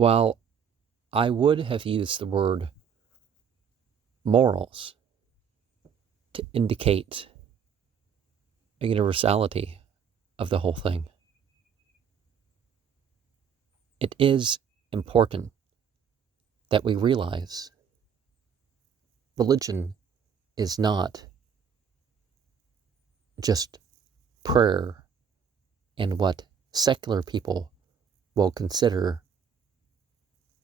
While I would have used the word morals to indicate a universality of the whole thing, it is important that we realize religion is not just prayer and what secular people will consider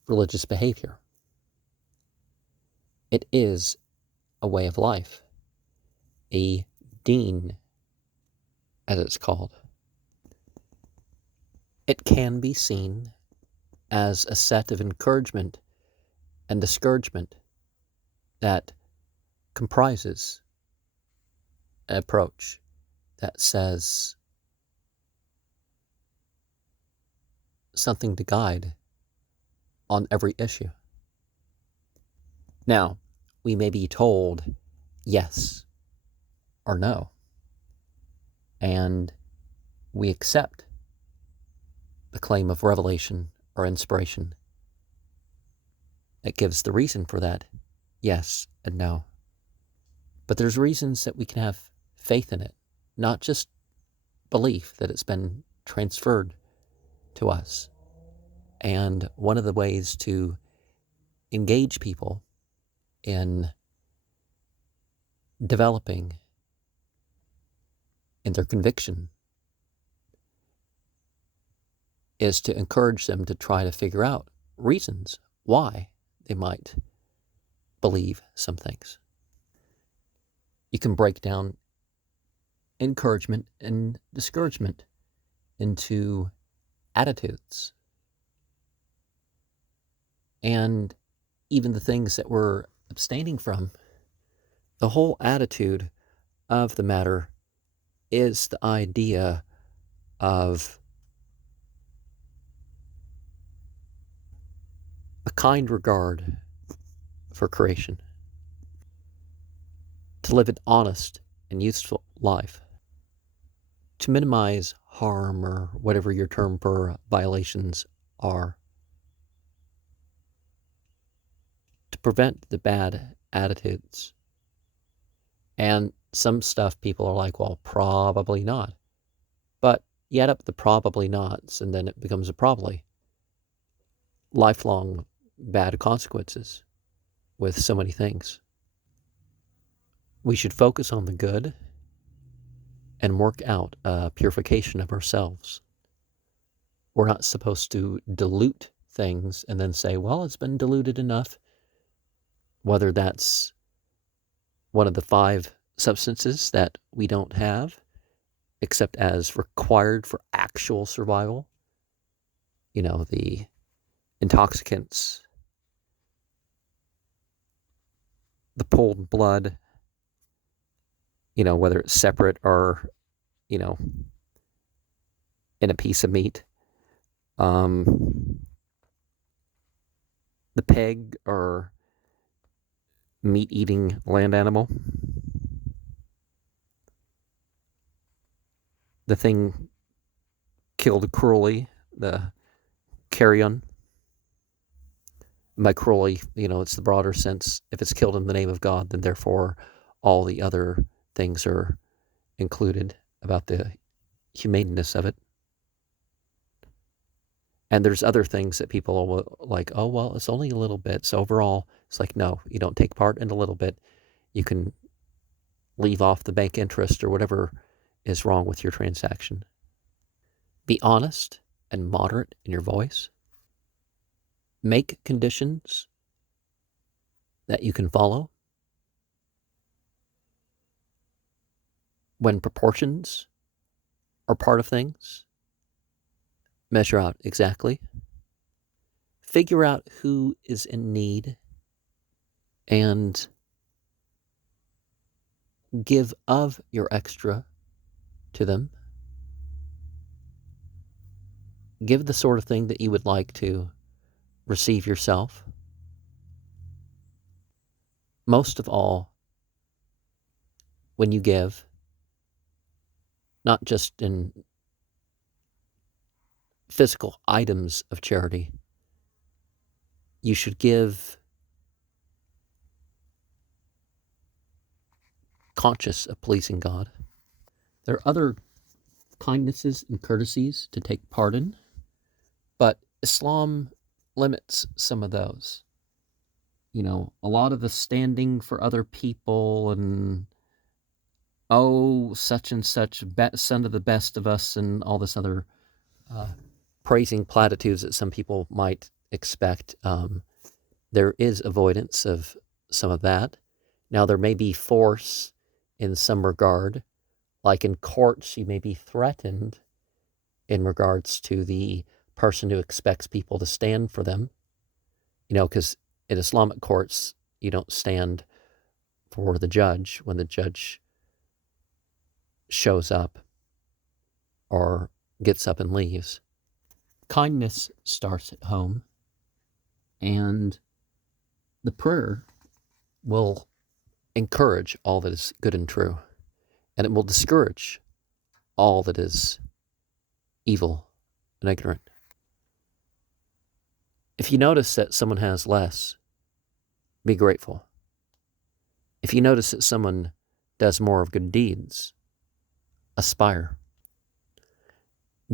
religious behavior. It is a way of life, a deen, as it's called. It can be seen as a set of encouragement and discouragement that comprises an approach that says something to guide on every issue. Now, we may be told yes or no, and we accept the claim of revelation or inspiration that gives the reason for that yes and no. But there's reasons that we can have faith in it, not just belief that it's been transferred to us. And one of the ways to engage people in developing in their conviction is to encourage them to try to figure out reasons why they might believe some things. You can break down encouragement and discouragement into attitudes. And even the things that we're abstaining from, the whole attitude of the matter is the idea of a kind regard for creation, to live an honest and useful life, to minimize harm or whatever your term for violations are, to prevent the bad attitudes. And some stuff people are like, well, probably not. But you add up the probably nots and then it becomes a probably. Lifelong bad consequences with so many things. We should focus on the good and work out a purification of ourselves. We're not supposed to dilute things and then say, well, it's been diluted enough. Whether that's one of the 5 substances that we don't have, except as required for actual survival. You know, the intoxicants, the pooled blood, you know, whether it's separate or, you know, in a piece of meat. The pig or meat-eating land animal. The thing killed cruelly, the carrion. By cruelly, you know, it's the broader sense. If it's killed in the name of God, then therefore all the other things are included about the humaneness of it. And there's other things that people are like, oh, well, it's only a little bit. So overall, it's like, no, you don't take part in a little bit. You can leave off the bank interest or whatever is wrong with your transaction. Be honest and moderate in your voice. Make conditions that you can follow. When proportions are part of things, measure out exactly. Figure out who is in need and give of your extra to them. Give the sort of thing that you would like to receive yourself. Most of all, when you give, not just in physical items of charity, you should give conscious of pleasing God. There are other kindnesses and courtesies to take part in, but Islam limits some of those. You know, a lot of the standing for other people and, oh, such and such, son of the best of us, and all this other praising platitudes that some people might expect. There is avoidance of some of that. Now, there may be force in some regard, like in courts, you may be threatened in regards to the person who expects people to stand for them. You know, because in Islamic courts, you don't stand for the judge when the judge shows up or gets up and leaves. Kindness starts at home, and the prayer will encourage all that is good and true, and it will discourage all that is evil and ignorant. If you notice that someone has less, be grateful. If you notice that someone does more of good deeds, aspire.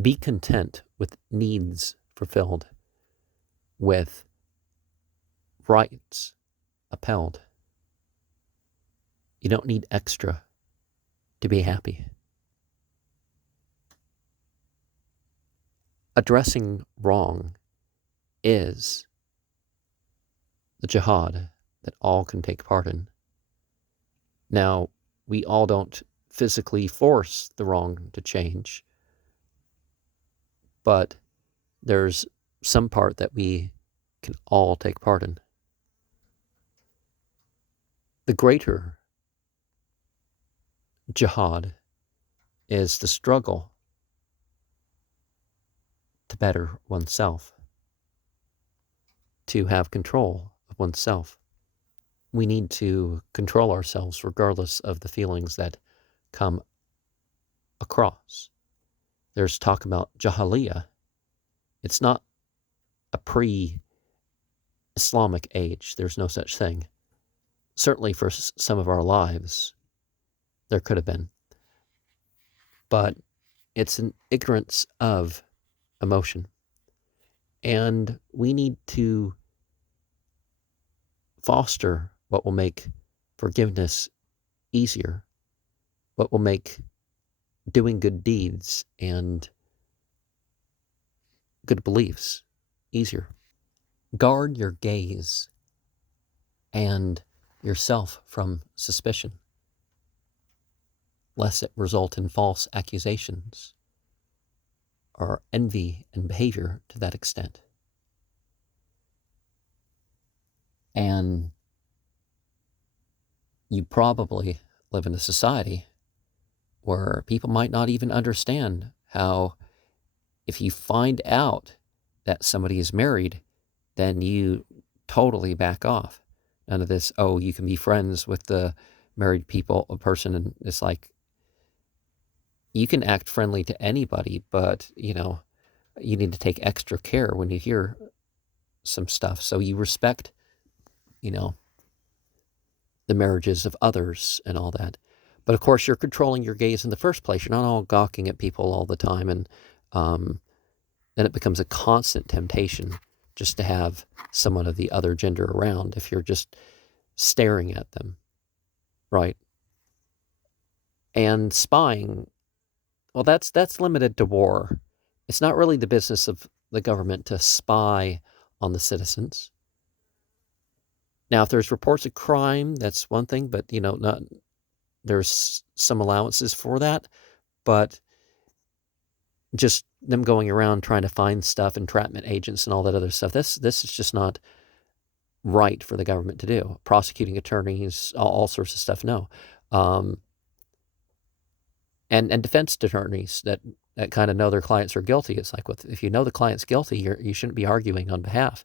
Be content with needs fulfilled, with rights upheld. You don't need extra to be happy. Addressing wrong is the jihad that all can take part in. Now, we all don't physically force the wrong to change, but there's some part that we can all take part in. The greater jihad is the struggle to better oneself, to have control of oneself. We need to control ourselves regardless of the feelings that come across. There's talk about Jahiliyyah. It's not a pre-Islamic age. There's no such thing. Certainly for some of our lives, there could have been. But it's an ignorance of emotion. And we need to foster what will make forgiveness easier, what will make doing good deeds and good beliefs easier. Guard your gaze and yourself from suspicion, lest it result in false accusations or envy and behavior to that extent. And you probably live in a society where people might not even understand how, if you find out that somebody is married, then you totally back off. None of this, oh, you can be friends with the married person, and it's like, you can act friendly to anybody, but, you need to take extra care when you hear some stuff. So you respect, the marriages of others and all that. But of course, you're controlling your gaze in the first place. You're not all gawking at people all the time. And then it becomes a constant temptation just to have someone of the other gender around if you're just staring at them, right? And spying, well, that's limited to war. It's not really the business of the government to spy on the citizens. Now, if there's reports of crime, that's one thing, but, there's some allowances for that. But just them going around trying to find stuff, entrapment agents and all that other stuff, this is just not right for the government to do. Prosecuting attorneys, all sorts of stuff, no. And defense attorneys that kind of know their clients are guilty. It's like, if you know the client's guilty, you shouldn't be arguing on behalf.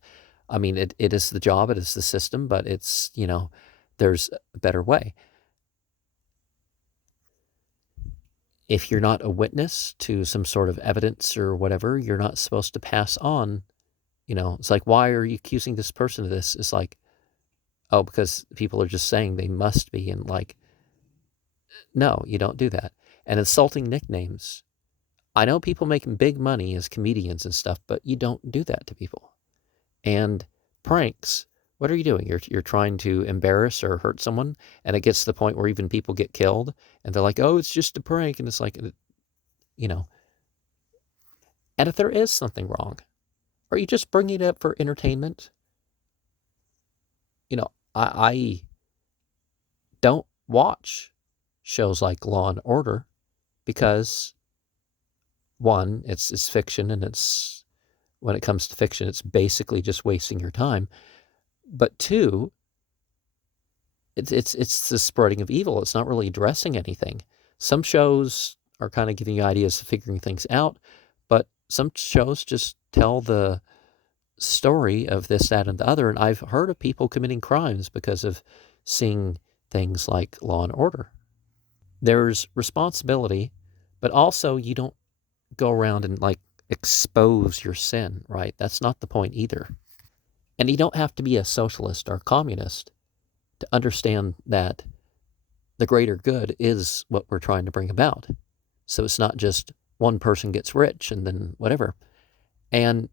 I mean, it is the job, it is the system, but it's, there's a better way. If you're not a witness to some sort of evidence or whatever, you're not supposed to pass on It's like, why are you accusing this person of this? It's like, oh, because people are just saying they must be. And like, no, you don't do that. And insulting nicknames. I know people making big money as comedians and stuff, but you don't do that to people. And pranks. What are you doing? You're trying to embarrass or hurt someone, and it gets to the point where even people get killed, and they're like, oh, it's just a prank. And it's like, and if there is something wrong, are you just bringing it up for entertainment? I don't watch shows like Law and Order because, one, it's fiction, and when it comes to fiction, it's basically just wasting your time. But two, it's the spreading of evil. It's not really addressing anything. Some shows are kind of giving you ideas of figuring things out, but some shows just tell the story of this, that, and the other. And I've heard of people committing crimes because of seeing things like Law and Order. There's responsibility, but also you don't go around and like expose your sin, right? That's not the point either. And you don't have to be a socialist or communist to understand that the greater good is what we're trying to bring about. So it's not just one person gets rich and then whatever. And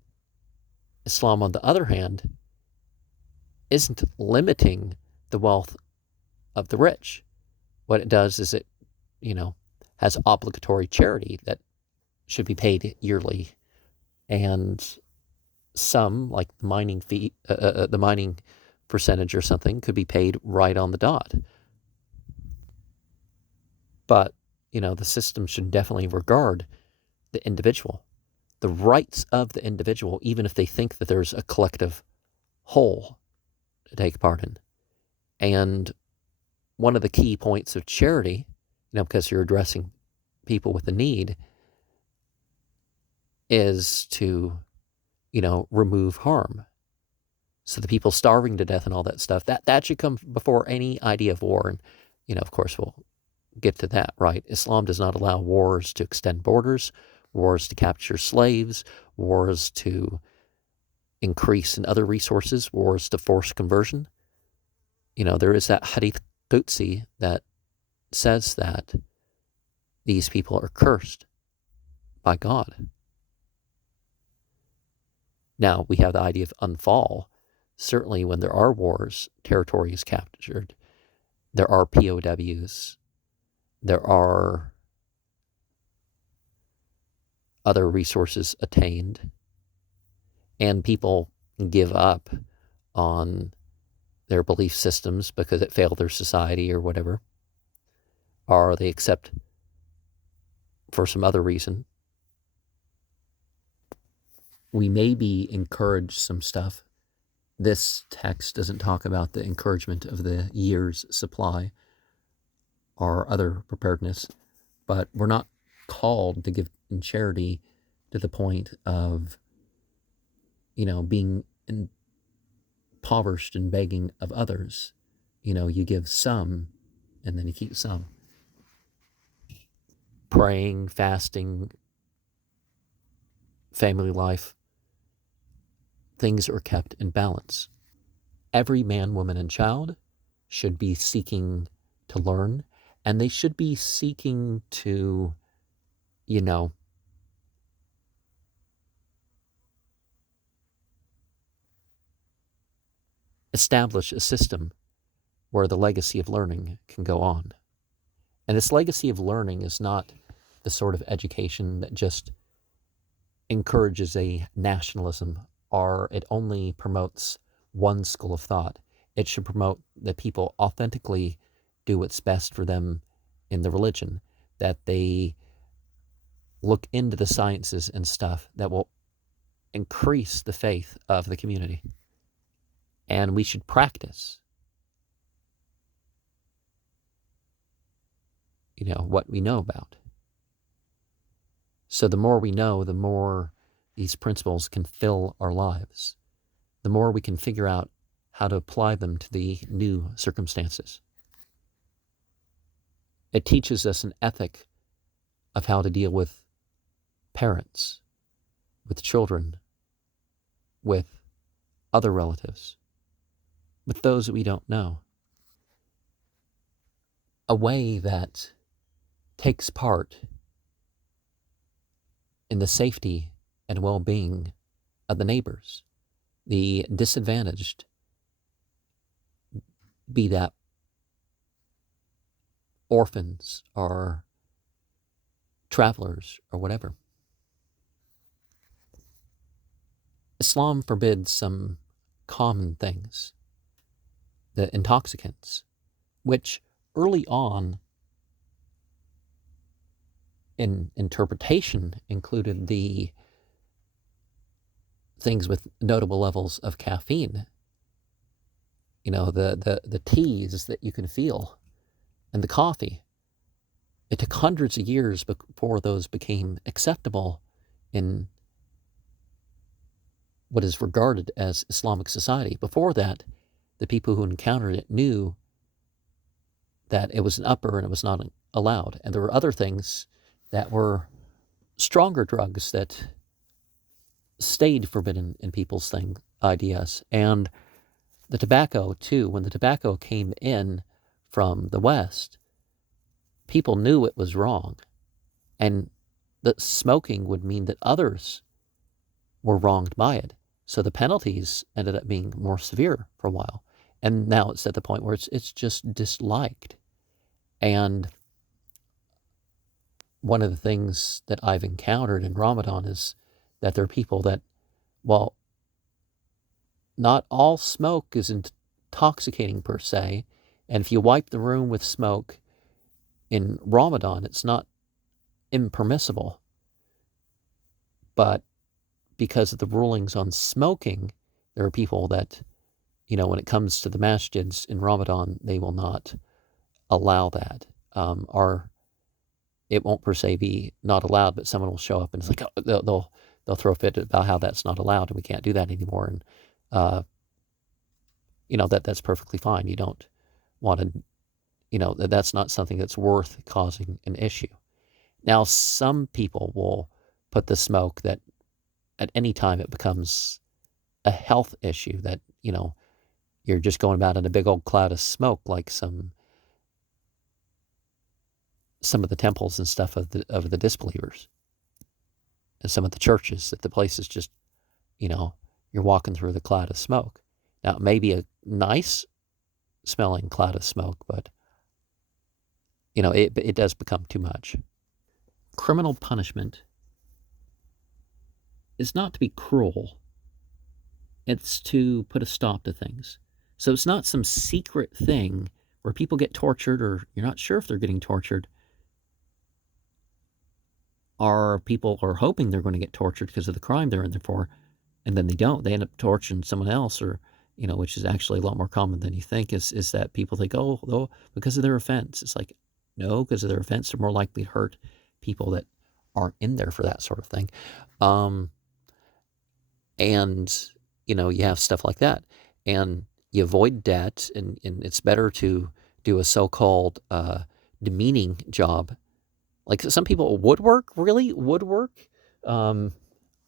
Islam, on the other hand, isn't limiting the wealth of the rich. What it does is it, has obligatory charity that should be paid yearly. And some, like the mining fee, the mining percentage or something, could be paid right on the dot. But, the system should definitely regard the individual, the rights of the individual, even if they think that there's a collective whole to take part in. And one of the key points of charity, because you're addressing people with a need, is to, remove harm. So the people starving to death and all that stuff, that should come before any idea of war. And, of course, we'll get to that, right? Islam does not allow wars to extend borders, wars to capture slaves, wars to increase in other resources, wars to force conversion. There is that Hadith Qudsi that says that these people are cursed by God. Now, we have the idea of unfall. Certainly when there are wars, territory is captured, there are POWs, there are other resources attained, and people give up on their belief systems because it failed their society or whatever, or they accept for some other reason. We maybe encourage some stuff. This text doesn't talk about the encouragement of the year's supply or other preparedness, but we're not called to give in charity to the point of, being impoverished and begging of others. You give some and then you keep some. Praying, fasting, family life, things are kept in balance. Every man, woman, and child should be seeking to learn, and they should be seeking to, establish a system where the legacy of learning can go on. And this legacy of learning is not the sort of education that just encourages a nationalism, or it only promotes one school of thought. It should promote that people authentically do what's best for them in the religion, that they look into the sciences and stuff that will increase the faith of the community. And we should practice, what we know about. So the more we know, the more these principles can fill our lives, the more we can figure out how to apply them to the new circumstances. It teaches us an ethic of how to deal with parents, with children, with other relatives, with those that we don't know. A way that takes part in the safety and well-being of the neighbors, the disadvantaged, be that orphans or travelers or whatever. Islam forbids some common things, the intoxicants, which early on in interpretation included the things with notable levels of caffeine. You know, the teas that you can feel and the coffee. It took hundreds of years before those became acceptable in what is regarded as Islamic society. Before that, the people who encountered it knew that it was an upper and it was not allowed. And there were other things that were stronger drugs that stayed forbidden in people's ideas. And the tobacco, too, when the tobacco came in from the West, people knew it was wrong. And that smoking would mean that others were wronged by it. So the penalties ended up being more severe for a while. And now it's at the point where it's just disliked. And one of the things that I've encountered in Ramadan is that there are people that, well, not all smoke is intoxicating per se. And if you wipe the room with smoke in Ramadan, it's not impermissible. But because of the rulings on smoking, there are people that, you know, when it comes to the masjids in Ramadan, they will not allow that. Or it won't per se be not allowed, but someone will show up and it's like, oh, they'll throw a fit about how that's not allowed and we can't do that anymore. And, you know, that's perfectly fine. You don't want to, you know, that's not something that's worth causing an issue. Now, some people will put the smoke that at any time it becomes a health issue that, you know, you're just going about in a big old cloud of smoke like some of the temples and stuff of the disbelievers and some of the churches, that the place is just, you know, you're walking through the cloud of smoke. Now, it may be a nice smelling cloud of smoke, but, you know, it does become too much. Criminal punishment is not to be cruel. It's to put a stop to things. So it's not some secret thing where people get tortured or you're not sure if they're getting tortured, or people are hoping they're going to get tortured because of the crime they're in there for, and then they don't. They end up torturing someone else, or, you know, which is actually a lot more common than you think, is that people think, oh, because of their offense. It's like, no, because of their offense, they're more likely to hurt people that aren't in there for that sort of thing. And, you know, you have stuff like that. And you avoid debt, and it's better to do a so-called demeaning job. Like some people, woodwork. I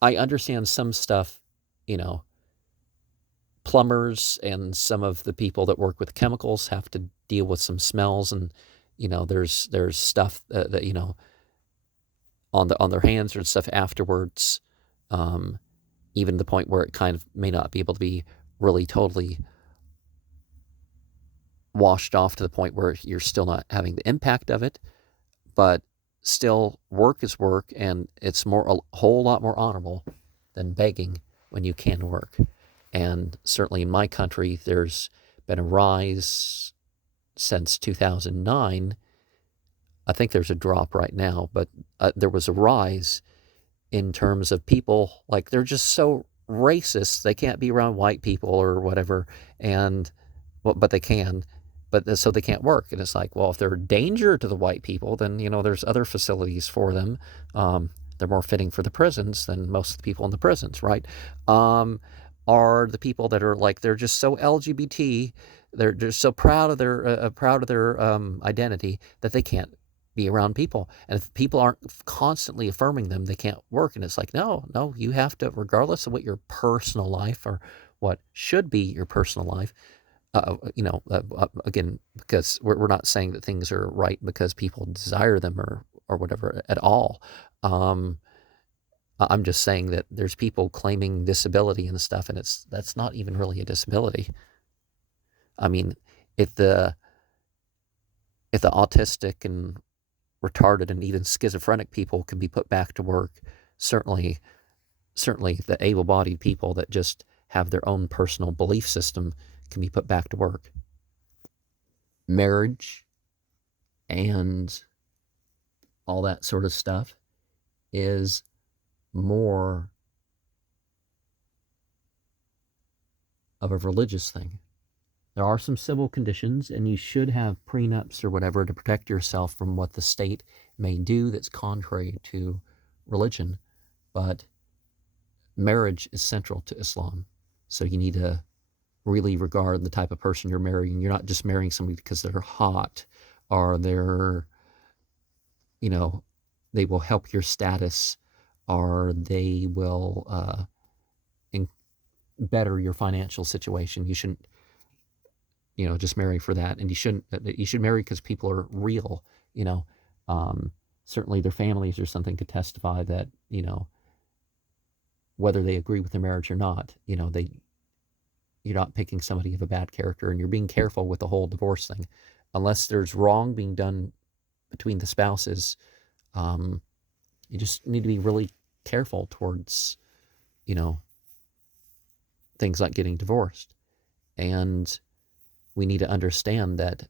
understand some stuff, you know, plumbers and some of the people that work with chemicals have to deal with some smells, and, you know, there's stuff that, you know, on their hands or stuff afterwards, even to the point where it kind of may not be able to be really totally washed off to the point where you're still not having the impact of it, but still, work is work, and it's a whole lot more honorable than begging when you can work. And certainly in my country, there's been a rise since 2009. I think there's a drop right now, but there was a rise in terms of people, like, they're just so racist, they can't be around white people or whatever, and, well, but they can. But so they can't work. And it's like, well, if they're a danger to the white people, then, you know, there's other facilities for them. They're more fitting for the prisons than most of the people in the prisons, right? Are the people that are like, they're just so LGBT, they're just so proud of their identity that they can't be around people. And if people aren't constantly affirming them, they can't work. And it's like, no, you have to, regardless of what your personal life or what should be your personal life, again, because we're not saying that things are right because people desire them or whatever at all. I'm just saying that there's people claiming disability and stuff, and that's not even really a disability. I mean, if the autistic and retarded and even schizophrenic people can be put back to work, certainly the able-bodied people that just have their own personal belief system can be put back to work. Marriage and all that sort of stuff is more of a religious thing. There are some civil conditions, and you should have prenups or whatever to protect yourself from what the state may do that's contrary to religion. But marriage is central to Islam. So you need to really regard the type of person you're marrying. You're not just marrying somebody because they're hot or they're, they will help your status or they will better your financial situation. You shouldn't, just marry for that. And you should marry because people are real, certainly their families or something could testify that, whether they agree with their marriage or not, you're not picking somebody of a bad character, and you're being careful with the whole divorce thing. Unless there's wrong being done between the spouses, you just need to be really careful towards, things like getting divorced. And we need to understand that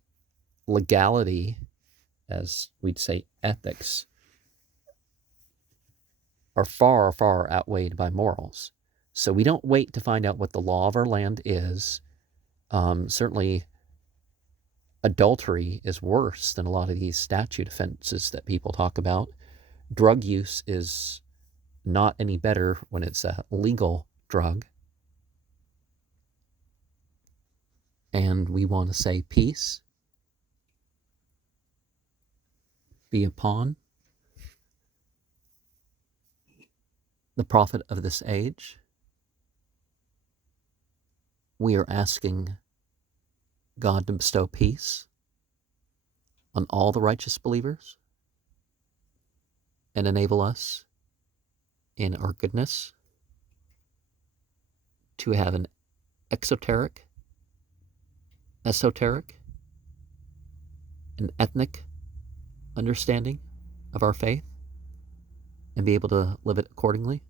legality, as we'd say ethics, are far, far outweighed by morals. So we don't wait to find out what the law of our land is. Certainly, adultery is worse than a lot of these statute offenses that people talk about. Drug use is not any better when it's a legal drug. And we want to say peace be upon the prophet of this age. We are asking God to bestow peace on all the righteous believers and enable us in our goodness to have an esoteric, and ethnic understanding of our faith and be able to live it accordingly.